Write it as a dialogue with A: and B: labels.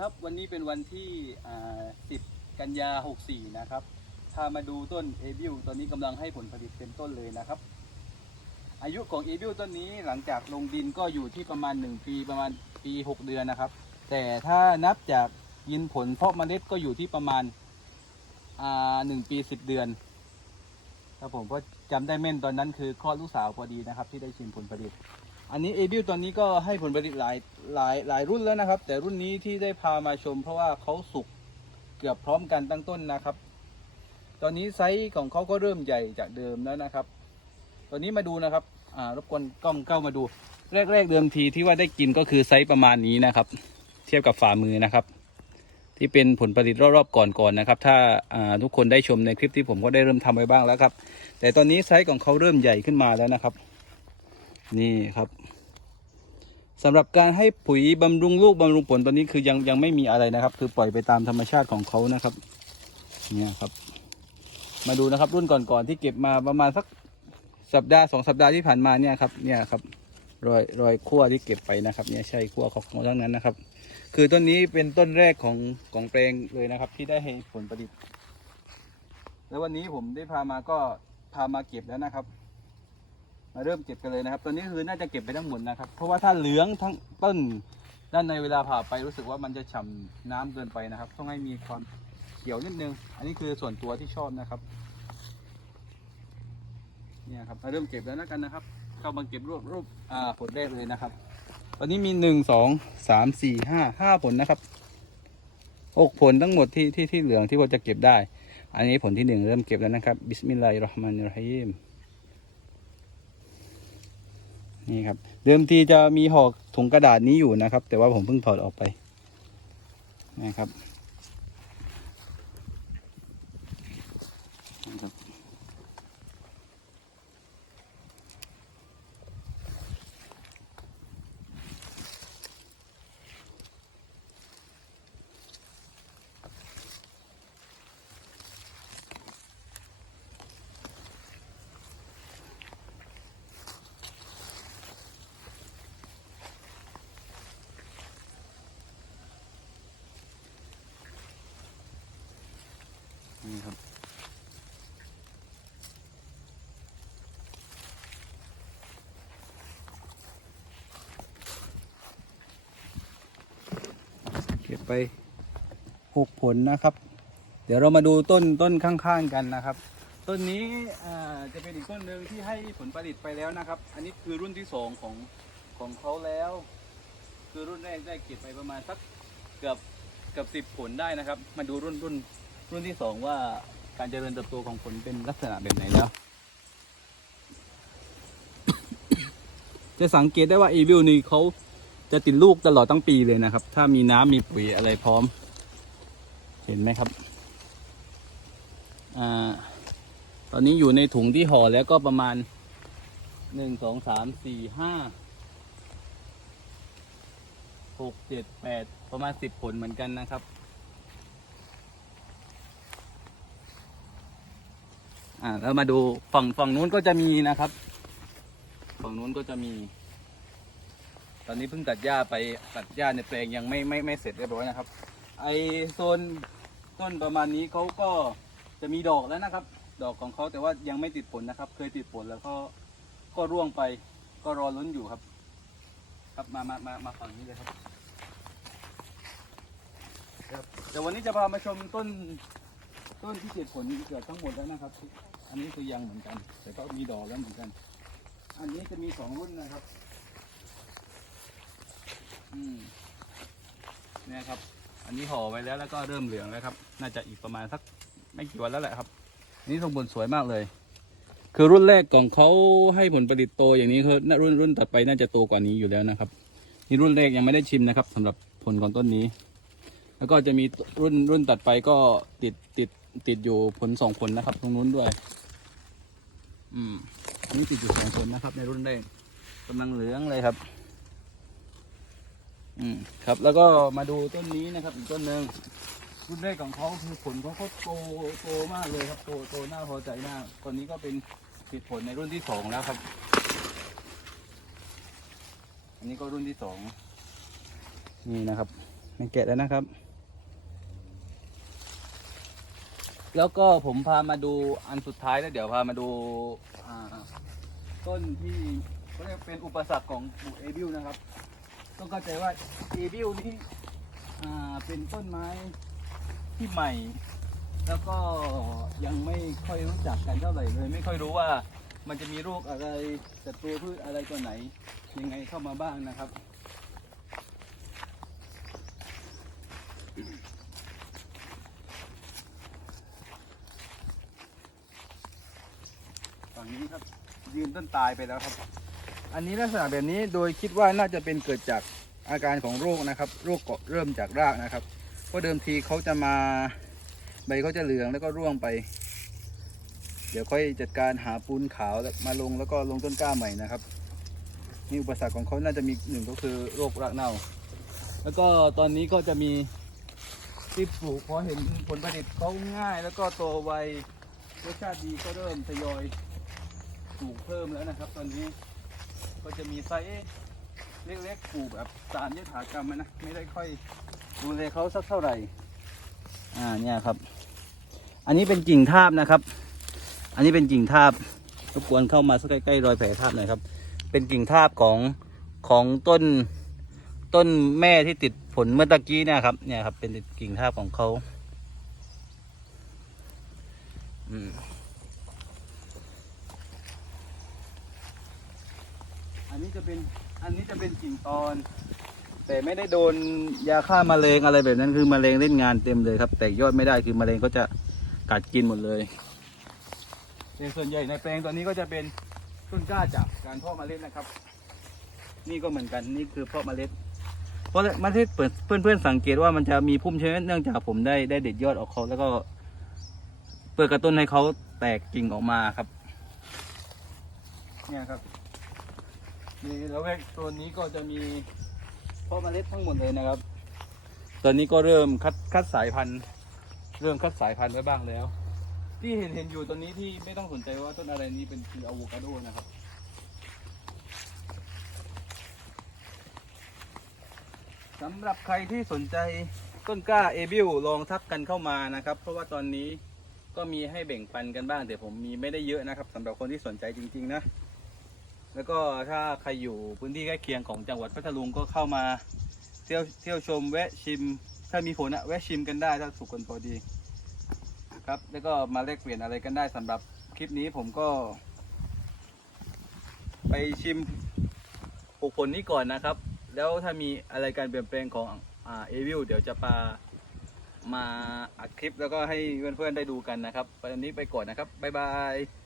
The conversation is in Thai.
A: ครับ วันนี้เป็นวันที่ 10 กันยา 64 นะครับ พามาดูต้นเอบิวตอนนี้กำลังให้ผลผลิตเต็มต้นเลยนะครับ อายุของเอบิวต้นนี้หลังจากลงดินก็อยู่ที่ประมาณ 1 ปีประมาณปี 6 เดือนนะครับ แต่ถ้านับจากยินผลเพาะเมล็ดก็อยู่ที่ประมาณหนึ่งปี10เดือนครับผมก็จำได้แม่นตอนนั้นคือคลอดลูกสาวพอดีนะครับ ที่ได้ชิมผลผลิต อันนี้เอบิวตอนนี้ก็ให้ผลผลิตหลายหลายหลายรุ่นแล้วนะครับ แต่รุ่นนี้ที่ได้พามาชม เพราะว่าเขาสุกเกือบพร้อมกันตั้งต้นนะครับ ตอนนี้ไซส์ของเขาก็เริ่มใหญ่จากเดิมแล้วนะครับ ตอนนี้มาดูนะครับอ่ารบกวนกล้องเข้ามาดู แรก ๆ เดิมทีที่ว่าได้กินก็คือไซส์ประมาณนี้นะครับ เทียบกับฝ่ามือนะครับ ที่เป็นผลผลิตรอบๆก่อนๆนะครับ ถ้าทุกคนได้ชมในคลิปที่ผมก็ได้เริ่มทำไว้บ้างแล้วครับ แต่ตอนนี้ไซส์ของเขาเริ่มใหญ่ขึ้นมาแล้วนะครับ นี่ครับสำหรับการให้ปุ๋ยบำรุงลูกบำรุงผลตอนนี้คือยังยังไม่มีอะไรนะครับ คือปล่อยไปตามธรรมชาติของเขานะครับ เนี่ยครับ มาดูนะครับรุ่นก่อนๆที่เก็บมาประมาณสักสัปดาห์สองสัปดาห์ที่ผ่านมาเนี่ยครับ เนี่ยครับรอยรอยขั้วที่เก็บไปนะครับเนี่ยใช่ขั้วของของทั้งนั้นนะครับ คือต้นนี้เป็นต้นแรกของของแปลงเลยนะครับ ที่ได้ให้ผลผลิตแล้ววันนี้ผมได้พามาก็พามาเก็บแล้วนะครับ มาเริ่มเก็บกันเลยนะครับ ตอนนี้คือน่าจะเก็บไปทั้งหมดนะครับ เพราะว่าถ้าเหลืองทั้งต้น ด้านในเวลาผ่าไปรู้สึกว่ามันจะฉ่ำน้ำเกินไปนะครับ ต้องให้มีความเขียวนิดนึง อันนี้คือส่วนตัวที่ชอบนะครับ เนี่ยครับมาเริ่มเก็บแล้วนะกันนะครับ เข้ามาเก็บรวบรูปอ่าผลแรกเลยนะครับ ตอนนี้มีหนึ่งสองสามสี่ห้าห้าผลนะครับหกผลทั้งหมดที่ที่ที่เหลืองที่เราจะเก็บได้ อันนี้ผลที่หนึ่งเริ่มเก็บแล้วนะครับ บิสมิลลาฮิรราะห์มานิรราะฮีม นี่ครับ เดิมทีจะมีห่อถุงกระดาษนี้อยู่นะครับ แต่ว่าผมเพิ่งถอดออกไปนะครับ นี่ครับ เก็บไปหกผลนะครับ เดี๋ยวเรามาดูต้นต้นข้างๆกันนะครับ ต้นนี้จะเป็นอีกต้นหนึ่งที่ให้ผลผลิตไปแล้วนะครับ อันนี้คือรุ่นที่สองของของเขาแล้ว คือรุ่นแรกได้เก็บไปประมาณสักเกือบเกือบสิบผลได้นะครับ มาดูรุ่นรุ่น รุ่นที่สองว่าการเจริญเติบโตของผลเป็นลักษณะแบบไหนแล้ว จะสังเกตได้ว่าอีวิลนี่เขาจะติดลูกตลอดทั้งปีเลยนะครับ ถ้ามีน้ำมีปุ๋ยอะไรพร้อม เห็นไหมครับอ่าตอนนี้อยู่ในถุงที่ห่อแล้วก็ประมาณหนึ่งสองสามสี่ห้าหกเจ็ดแปดประมาณสิบผลเหมือนกันนะครับ อ่าแล้วมาดูฝั่งฝั่งนู้นก็จะมีนะครับ ฝั่งนู้นก็จะมี ตอนนี้เพิ่งตัดหญ้าไปตัดหญ้าในแปลงยังไม่ไม่ไม่เสร็จเรียบร้อยนะครับ ไอโซนต้นประมาณนี้เขาก็จะมีดอกแล้วนะครับ ดอกของเขาแต่ว่ายังไม่ติดผลนะครับ เคยติดผลแล้วก็ก็ร่วงไป ก็รอลุ้นอยู่ครับ ครับมามามามาฝั่งนี้เลยครับ ครับเดี๋ยววันนี้จะพามาชมต้น ต้นที่เก็บผลเกือบทั้งหมดแล้วนะครับ อันนี้คือยังเหมือนกัน แต่ก็มีดอกแล้วเหมือนกัน อันนี้จะมีสองรุ่นนะครับ อืมเนี่ยครับ อันนี้ห่อไว้แล้วแล้วก็เริ่มเหลืองแล้วครับ น่าจะอีกประมาณสักไม่กี่วันแล้วแหละครับนนี้สมบูรณ์สวยมากเลย คือรุ่นแรกของเขาให้ผลผลิตโตอย่างนี้คือรุ่นรุ่นต่อไปน่าจะโตกว่านี้อยู่แล้วนะครับ นี่รุ่นแรกยังไม่ได้ชิมนะครับสำหรับผลของต้นนี้ แล้วก็จะมีรุ่นรุ่นตัดไปก็ติดติด ติดอยู่ผลสองผลนะครับ ตรงนู้นด้วย อืมอันนี้ติดอยู่สองผลนะครับ ในรุ่นแรกกำลังเหลืองเลยครับ อืมครับ แล้วก็มาดูต้นนี้นะครับ อีกต้นหนึ่งรุ่นแรกของเขาคือผลเขาเขาโตโตมากเลยครับ โตโตน่าพอใจมากตอนนี้ก็เป็นติดผลในรุ่นที่สองแล้วครับ อันนี้ก็รุ่นที่สองนี่นะครับมันแกะแล้วนะครับ แล้วก็ผมพามาดูอันสุดท้ายแล้วเดี๋ยวพามาดูอ่าต้นที่เขาเรียกเป็นอุปสรรคของปลูกเอบิวนะครับ ต้องเข้าใจว่าเอบิวนี่อ่าเป็นต้นไม้ที่ใหม่ แล้วก็ยังไม่ค่อยรู้จักกันเท่าไหร่เลย ไม่ค่อยรู้ว่ามันจะมีโรคอะไรศัตรูพืชอะไรตัวไหนยังไงเข้ามาบ้างนะครับ ฝั่งนี้ครับ ยืนต้นตายไปแล้วครับ อันนี้ลักษณะแบบนี้โดยคิดว่าน่าจะเป็นเกิดจากอาการของโรคนะครับ โรคเกาะเริ่มจากรากนะครับ เพราะเดิมทีเขาจะมาใบเขาจะเหลืองแล้วก็ร่วงไป เดี๋ยวค่อยจัดการหาปูนขาวมาลงแล้วก็ลงต้นกล้าใหม่นะครับนี่อุปสรรคของเขาน่าจะมีหนึ่งก็คือโรครากเน่า แล้วก็ตอนนี้ก็จะมีที่ปลูกเพราะเห็นผลผลิตเขาง่าย แล้วก็โตไวรสชาติดีก็เริ่มทยอย ปลูกเพิ่มแล้วนะครับ ตอนนี้ก็จะมีไซส์เล็กๆปลูกแบบสารยถากรรมนะไม่ได้ค่อยดูแลเขาสักเท่าไหร่อ่าเนี่ยครับ อันนี้เป็นกิ่งทาบนะครับ อันนี้เป็นกิ่งทาบรบกวนเข้ามาสักใกล้ๆรอยแผลทาบหน่อยครับ เป็นกิ่งทาบของของต้นต้นแม่ที่ติดผลเมื่อตะกี้เนี่ยครับ เนี่ยครับ เป็นกิ่งทาบของเขาอืม อันนี้จะเป็นอันนี้จะเป็นกิ่งตอน แต่ไม่ได้โดนยาฆ่ามาแมลงอะไรแบบนั้นคือมแมลงเล่นงานเต็มเลยครับ แตกยอดไม่ได้คือมแมลงก็จะกัดกินหมดเลยแต่ส่วนใหญ่ในแปลงตอนนี้ก็จะเป็นต้นกล้าจากการเพาะเมล็ดนะครับ นี่ก็เหมือนกันนี่คือเพาะเมล็ด เพราะเมล็ดเปิดเพื่อนๆสังเกตว่ามันจะมีพุ่มใช่ไหมเนื่องจากผมได้ได้เด็ดยอดออกเขาแล้วก็ เปิดกระตุ้นให้เขาแตกกิ่งออกมาครับ เนี่ยครับ นี่แล้วแวกตัวนี้ก็จะมีเพาะเมล็ดทั้งหมดเลยนะครับ ตอนนี้ก็เริ่มคัดคัดสายพันธุ์เริ่มคัดสายพันธุ์ไว้บ้างแล้ว ที่เห็นเห็นอยู่ตอนนี้ที่ไม่ต้องสนใจว่าต้นอะไรนี้เป็นคืออะโวคาโดนะครับสำหรับใครที่สนใจต้นกล้าเอบิวลองทักกันเข้ามานะครับ เพราะว่าตอนนี้ก็มีให้แบ่งปันกันบ้างแต่ผมมีไม่ได้เยอะนะครับสำหรับคนที่สนใจจริง ๆ นะ แล้วก็ถ้าใครอยู่พื้นที่ใกล้เคียงของจังหวัดพัทลุงก็เข้ามาเที่ยวเที่ยวชมแวะชิม ถ้ามีผลอะแวะชิมกันได้ถ้าสุกกันพอดี ครับ แล้วก็มาแลกเปลี่ยนอะไรกันได้สำหรับคลิปนี้ผมก็ ไปชิมปลูกผลนี้ก่อนนะครับ แล้วถ้ามีอะไรการเปลี่ยนแปลงของอ่าเอวิลเดี๋ยวจะปามาอัดคลิปแล้วก็ให้เพื่อนๆได้ดูกันนะครับวันนี้ไปก่อนนะครับบ๊ายบาย